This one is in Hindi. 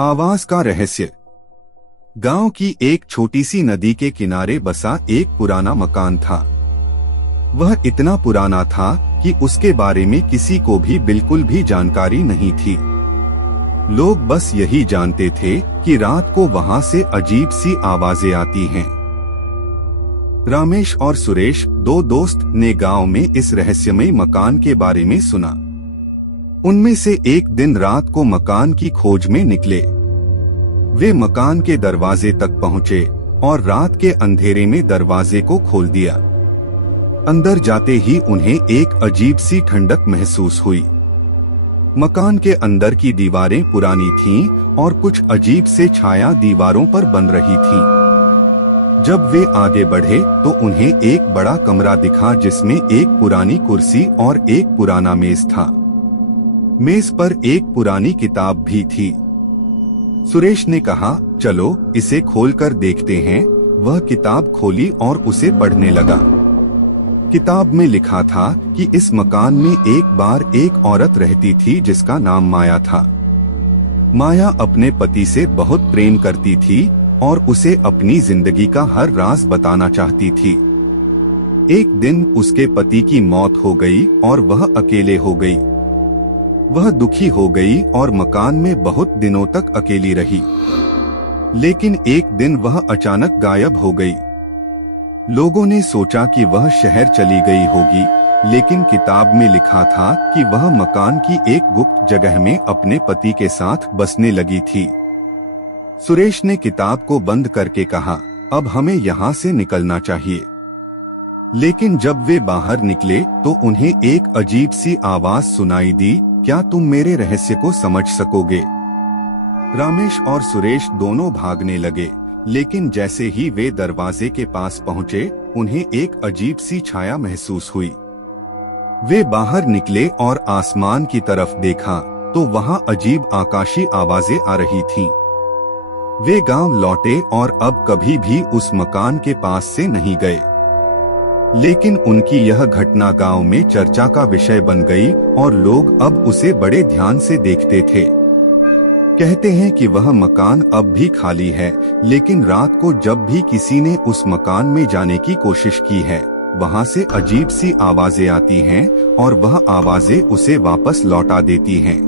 आवाज का रहस्य। गांव की एक छोटी सी नदी के किनारे बसा एक पुराना मकान था। वह इतना पुराना था कि उसके बारे में किसी को भी बिल्कुल भी जानकारी नहीं थी। लोग बस यही जानते थे कि रात को वहां से अजीब सी आवाजें आती हैं। रमेश और सुरेश, दो दोस्त, ने गांव में इस रहस्यमय मकान के बारे में सुना। उनमें से एक दिन रात को मकान की खोज में निकले। वे मकान के दरवाजे तक पहुंचे और रात के अंधेरे में दरवाजे को खोल दिया। अंदर जाते ही उन्हें एक अजीब सी ठंडक महसूस हुई। मकान के अंदर की दीवारें पुरानी थीं और कुछ अजीब से छाया दीवारों पर बन रही थी। जब वे आगे बढ़े तो उन्हें एक बड़ा कमरा दिखा जिसमें एक पुरानी कुर्सी और एक पुराना मेज था। मेज पर एक पुरानी किताब भी थी। सुरेश ने कहा, चलो इसे खोलकर देखते हैं। वह किताब खोली और उसे पढ़ने लगा। किताब में लिखा था कि इस मकान में एक बार एक औरत रहती थी जिसका नाम माया था। माया अपने पति से बहुत प्रेम करती थी और उसे अपनी जिंदगी का हर राज बताना चाहती थी। एक दिन उसके पति की मौत हो गई और वह अकेले हो गई। वह दुखी हो गई और मकान में बहुत दिनों तक अकेली रही। लेकिन एक दिन वह अचानक गायब हो गई। लोगों ने सोचा कि वह शहर चली गई होगी, लेकिन किताब में लिखा था कि वह मकान की एक गुप्त जगह में अपने पति के साथ बसने लगी थी। सुरेश ने किताब को बंद करके कहा, अब हमें यहाँ से निकलना चाहिए। लेकिन जब वे बाहर निकले तो उन्हें एक अजीब सी आवाज सुनाई दी, क्या तुम मेरे रहस्य को समझ सकोगे? रमेश और सुरेश दोनों भागने लगे, लेकिन जैसे ही वे दरवाजे के पास पहुंचे, उन्हें एक अजीब सी छाया महसूस हुई। वे बाहर निकले और आसमान की तरफ देखा तो वहां अजीब आकाशी आवाजें आ रही थीं। वे गांव लौटे और अब कभी भी उस मकान के पास से नहीं गए। लेकिन उनकी यह घटना गांव में चर्चा का विषय बन गई और लोग अब उसे बड़े ध्यान से देखते थे। कहते हैं कि वह मकान अब भी खाली है, लेकिन रात को जब भी किसी ने उस मकान में जाने की कोशिश की है, वहां से अजीब सी आवाजें आती हैं और वह आवाजें उसे वापस लौटा देती हैं।